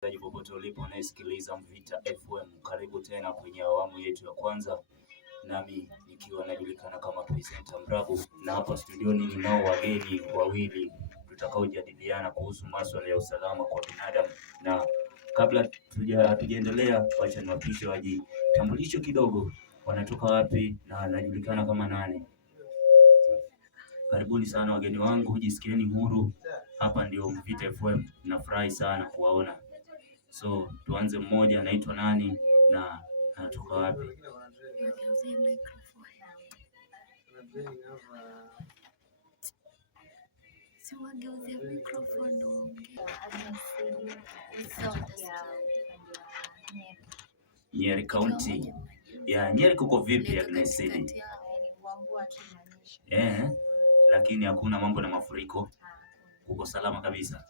Popote ulipo unasikiliza Mvita FM, karibu tena kwenye awamu yetu ya kwanza, nami nikiwa najulikana kama presenter Mrabu, na hapa studioni ninao wageni wawili tutakaojadiliana kuhusu masuala ya usalama kwa binadamu. Na kabla tujaendelea, wacha niwapishe wajitambulisho kidogo, wanatoka wapi na wanajulikana kama nani. Karibuni sana wageni wangu, jisikieni huru, hapa ndio Mvita FM, nafurahi sana kuwaona. So tuanze, mmoja anaitwa nani na anatoka wapi? Nyeri County. Ya Nyeri kuko vipi Agnes? Lakini hakuna mambo na mafuriko. Kuko salama kabisa.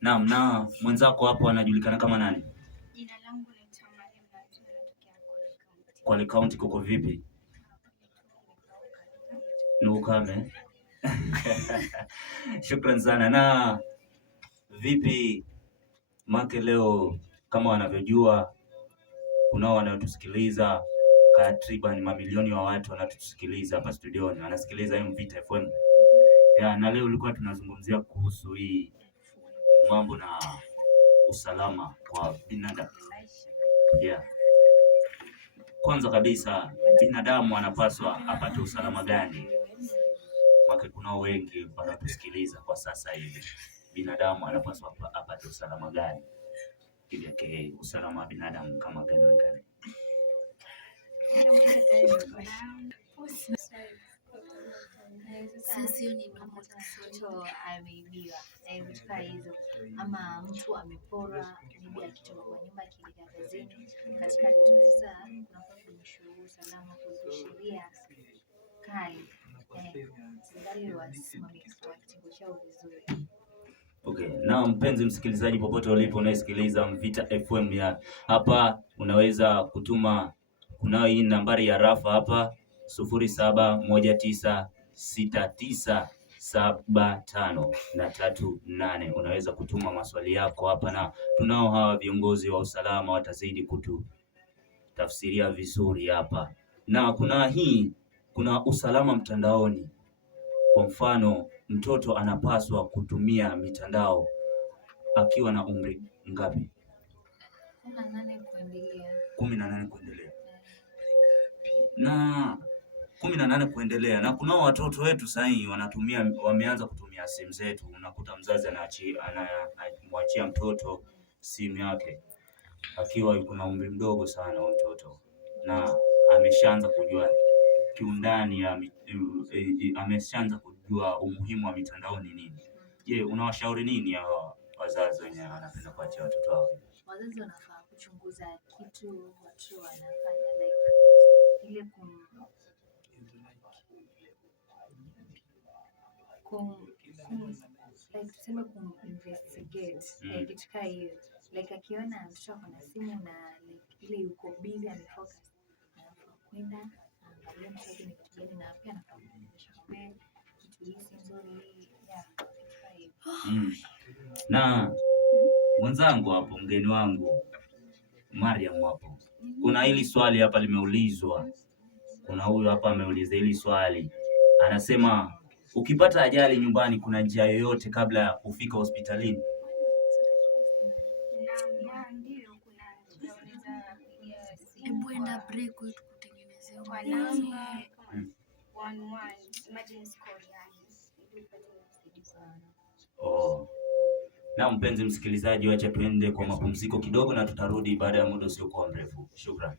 Naam, na mwenzako hapo anajulikana kama nani? Jina langu ni Tamari Mnatokea Kwale County kuko vipi? Ni ukame. Shukrani sana. Na vipi make leo, kama wanavyojua kunao wanaotusikiliza, takriban mamilioni wa watu wanatusikiliza hapa studioni, wanasikiliza Mvita FM. Na leo ulikuwa tunazungumzia kuhusu hii mambo na usalama wa binadamu. Kwanza kabisa, binadamu anapaswa apate usalama gani? Maka kunao wengi wanatusikiliza kwa sasa hivi. Binadamu anapaswa apate usalama gani? Ile usalama wa binadamu kama gani na gani? Sisi ni mtoto ameibiwa na vitu kama hizo, ama mtu amepora, bibi akitoka kwa nyumba akiingia kazini, katika vitu sasa tunafanya kumshauri salama kwa sheria kali, serikali wasimamie kwa kitengo chao vizuri. Okay, na mpenzi msikilizaji popote ulipo unayesikiliza Mvita FM ya hapa, unaweza kutuma, kunao hii nambari ya rafa hapa 0719697538. Unaweza kutuma maswali yako hapa, na tunao hawa viongozi wa usalama watazidi kututafsiria vizuri hapa. Na kuna usalama mtandaoni. Kwa mfano, mtoto anapaswa kutumia mitandao akiwa na umri ngapi? 18 kuendelea. 18 kuendelea. Na 18 kuendelea. Na kuna watoto wetu sasa hivi wameanza kutumia simu zetu. Unakuta mzazi anamwachia mtoto simu yake akiwa yuko na umri mdogo sana wa mtoto, na ameshaanza kujua kiundani ameshaanza kujua umuhimu wa mitandao ni nini. Je, unawashauri nini hao wazazi wenye wanapenda kuachia watoto wao? Wazazi wanafaa kuchunguza kitu watu wanafanya, ile tuseme investigate kitu kama hiyo, akiona mtoto ako na simu na ile yuko busy amefocus, anafaa kwenda angalia mtoto ni kitu gani, na pia anafaa kumwonyesha kitu hiki nzuri Na mwenzangu hapo, mgeni wangu Mariam hapo, kuna hili swali hapa limeulizwa. Kuna huyu hapa ameuliza hili swali, anasema ukipata ajali nyumbani, kuna njia yoyote kabla ya kufika hospitalini? Ndio, kuna Enda break kutengenezea emergency call Na mpenzi msikilizaji, wacha tuende kwa mapumziko kidogo, na tutarudi baada ya muda usiokuwa mrefu. Shukrani.